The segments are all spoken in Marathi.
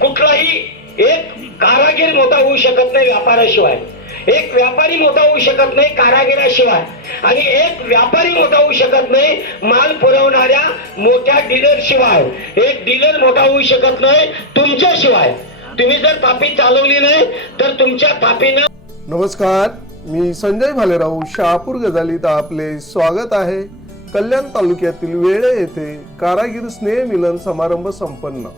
कुठलाही एक कारागीर मोठा होऊ शकत नाही व्यापाराशिवाय. एक व्यापारी मोठा होऊ शकत नाही कारागिराशिवाय. आणि एक व्यापारी मोठा होऊ शकत नाही माल पुरवणाऱ्या मोठ्या डीलर शिवाय एक डीलर मोठा होऊ शकत नाही तुमच्याशिवाय. तुम्ही जर तापी चालवली नाही तर तुमच्या तापीनं नमस्कार मी संजय भालेराव शहापूर गजालीत आपले स्वागत आहे. कल्याण तालुक्यातील वेळे येथे कारागीर स्नेह मिलन समारंभ संपन्न.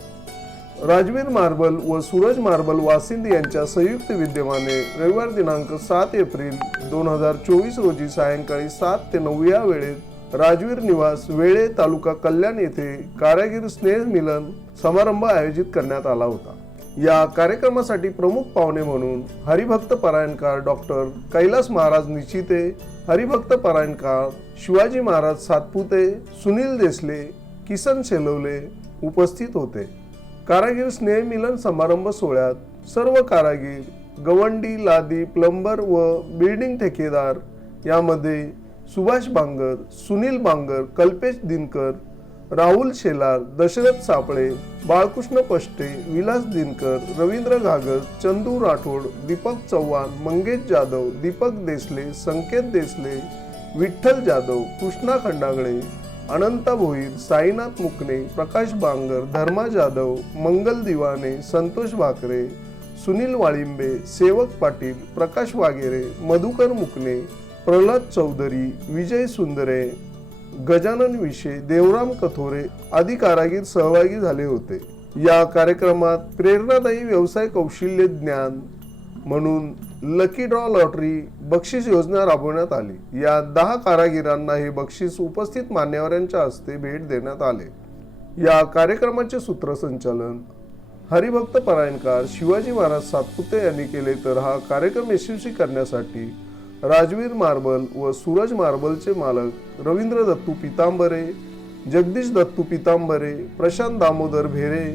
राजवीर मार्बल व सूरज मार्बल वासिंद यांच्या संयुक्त विद्यमाने रविवार दिनांक सात एप्रिल दोन हजार चोवीस रोजी सायंकाळी सात ते नऊ या वेळेत राजवीर निवास वेळे तालुका कल्याण येथे कारागीर स्नेह मिलन समारंभ आयोजित करण्यात आला होता. या कार्यक्रमासाठी प्रमुख पाहुणे म्हणून हरिभक्त परायणकार डॉक्टर कैलास महाराज निचिते हरिभक्त परायणकार शिवाजी महाराज सातपुते सुनील देसले किसन शेलवले उपस्थित होते. कारागीर स्नेहमिलन समारंभ सोहळ्यात सर्व कारागीर गवंडी लादी प्लंबर व बिल्डिंग ठेकेदार यामध्ये सुभाष बांगर सुनील बांगर कल्पेश दिनकर राहुल शेलार दशरथ सापळे बाळकृष्ण पष्टे विलास दिनकर रवींद्र घागर चंदू राठोड दीपक चव्हाण मंगेश जाधव दीपक देसले संकेत देसले विठ्ठल जाधव कृष्णा खंडागळे अनंता भोईर साईनाथ मुकणे प्रकाश बांगर धर्मा जाधव मंगल दिवाने संतोष भाकरे सुनील वाळिंबे सेवक पाटील प्रकाश वागेरे मधुकर मुकणे प्रल्हाद चौधरी विजय सुंदरे गजानन विशे देवराम कथोरे आदी कारागीर सहभागी झाले होते. या कार्यक्रमात प्रेरणादायी व्यवसाय कौशल्य ज्ञान म्हणून लकी ड्रॉ लॉटरी बक्षीस योजना राबवण्यात आली. या दहा कारागिरांना हे बक्षीस उपस्थित मान्यवरांच्या हस्ते भेट देण्यात आले. या कार्यक्रमाचे सूत्रसंचालन हरिभक्त परायणकार शिवाजी महाराज सातपुते यांनी केले तर हा कार्यक्रम यशस्वी करण्यासाठी राजवीर मार्बल व सूरज मार्बलचे मालक रवींद्र दत्तू पितांबरे जगदीश दत्तू पितांबरे प्रशांत दामोदर भेरे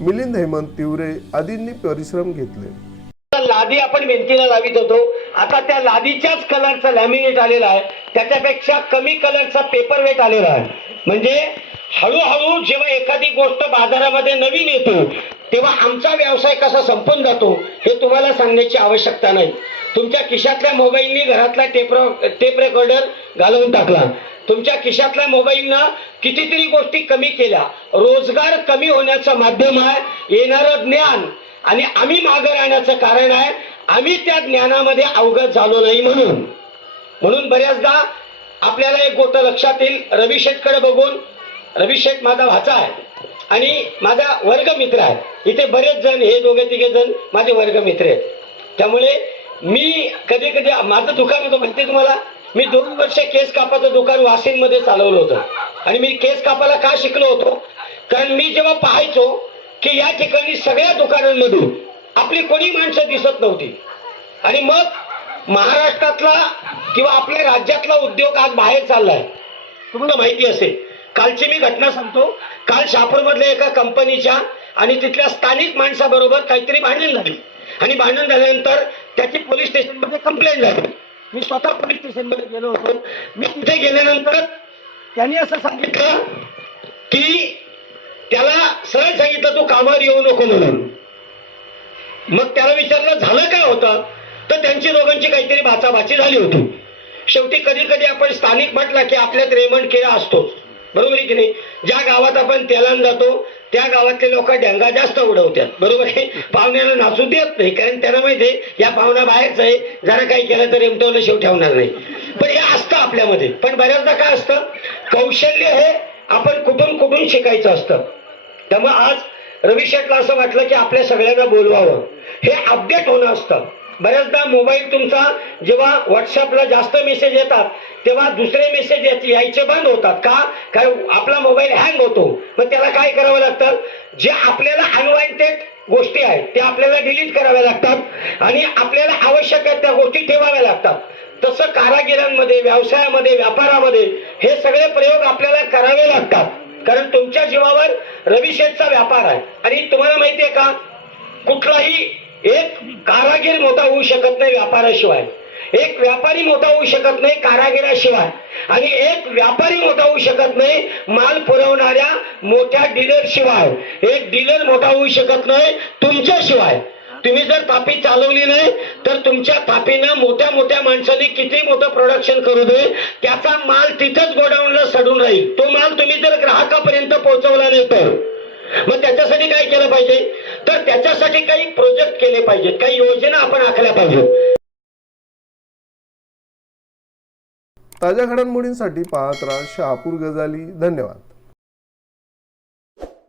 मिलिंद हेमंत तिवरे आदींनी परिश्रम घेतले. लादी आपण भिंतीला लावित होतो. आता त्या लादीच्याच कलरचा लॅमिनेट आलेला आहे. त्याच्यापेक्षा कमी कलरचा पेपर वेट आलेला आहे. म्हणजे हळूहळू जेव्हा एखादी गोष्ट बाजारामध्ये नवीन येतो तेव्हा आमचा व्यवसाय कसा संपून जातो हे तुम्हाला सांगण्याची आवश्यकता नाही. तुमच्या खिशातल्या मोबाईलनी घरातला टेप टेप रेकॉर्डर घालवून टाकला. तुमच्या खिशातल्या मोबाईलनं कितीतरी गोष्टी कमी केल्या. रोजगार कमी होण्याचं माध्यम आहे. येणारं ज्ञान आणि आम्ही मागे राहण्याचं कारण आहे आम्ही त्या ज्ञानामध्ये अवगत झालो नाही म्हणून. म्हणून बऱ्याचदा आपल्याला एक गोष्ट लक्षात येईल रवी शेठकडे बघून. रवी शेठ माझा भाचा आहे आणि माझा वर्गमित्र आहे. इथे बरेच जण हे दोघे तिघे जण माझे वर्गमित्र आहेत. त्यामुळे मी कधी कधी माझं दुकान होतं माहिती तुम्हाला? मी दोन वर्ष केस कापाचं दुकान वाशिंदमध्ये चालवलं होतं. आणि मी केस कापायला का शिकलो होतो? कारण मी जेव्हा पाहायचो की या ठिकाणी सगळ्या दुकानांमधून आपली कोणी माणसं दिसत नव्हती. आणि मग महाराष्ट्रातला किंवा आपल्या राज्यातला उद्योग आज बाहेर चाललाय. तुम्हाला माहिती असेल कालची मी घटना सांगतो. काल शापूरमधल्या एका कंपनीच्या आणि तिथल्या स्थानिक माणसाबरोबर काहीतरी भांडण झाली. आणि भांडण झाल्यानंतर त्याची पोलीस स्टेशनमध्ये कंप्लेंट झाली. मी स्वतः पोलीस स्टेशनमध्ये गेलो होतो. मी तिथे गेल्यानंतर त्यांनी असं सांगितलं की त्याला सरळ सांगितलं तू कामावर येऊ नको म्हणून. मग त्याला विचारलं झालं काय होतं? तर त्यांची दोघांची काहीतरी बाचाबाची झाली होती. शेवटी कधी कधी आपण स्थानिक म्हटला की आपल्यात रेमंड केला असतो. बरोबर आहे की नाही? ज्या गावात आपण तेलान जातो त्या गावातले लोक डेंगा जास्त उडवतात. बरोबर आहे? पाहुण्याला नाचू देत नाही कारण त्यांना माहिती आहे या पाहुणा बाहेरच आहे जरा काही केलं तर रेमटवलं शेव ठेवणार नाही. पण हे असतं आपल्यामध्ये. पण बऱ्याचदा काय असतं? कौशल्य हे आपण कुठून कुठून शिकायचं असतं. त्यामुळे आज रवी शेटला असं वाटलं की आपल्या सगळ्यांना बोलवावं. हे अपडेट होणं असतं. बऱ्याचदा मोबाईल तुमचा जेव्हा व्हॉट्सअपला जास्त मेसेज येतात तेव्हा दुसरे मेसेज यायचे बंद होतात. का? काय आपला मोबाईल हँग होतो. मग त्याला काय करावं लागतं? जे आपल्याला अनवॉन्टेड गोष्टी आहेत त्या आपल्याला डिलीट कराव्या लागतात आणि आपल्याला आवश्यक आहेत त्या गोष्टी ठेवाव्या लागतात. तसं कारागिरांमध्ये व्यवसायामध्ये व्यापारामध्ये हे सगळे प्रयोग आपल्याला करावे लागतात. कारण तुमच्या जीवावर रवी व्यापार आहे. आणि तुम्हाला माहितीये का? कुठलाही एक कारागीर मोठा होऊ शकत नाही व्यापाराशिवाय. एक व्यापारी मोठा होऊ शकत नाही कारागिराशिवाय. आणि एक व्यापारी मोठा होऊ शकत नाही माल पुरवणाऱ्या मोठ्या डीलर शिवाय. एक डीलर मोठा होऊ शकत नाही तुमच्याशिवाय. तुम्ही जर थापी चालवली नाही तर तुमच्या थापीनं मोठ्या मोठ्या माणसांनी किती मोठं प्रोडक्शन करू दे त्याचा माल तिथंच गोडाऊनला सडून राहील. तो माल तुम्ही जर ग्राहकापर्यंत पोहोचवला नाही तर. मग त्याच्यासाठी काय केलं पाहिजे? तर त्याच्यासाठी काही प्रोजेक्ट केले पाहिजेत काही योजना आपण आखल्या पाहिजेत. ताज्या घडामोडींसाठी पाहत राहा शहापूर गजाली. धन्यवाद.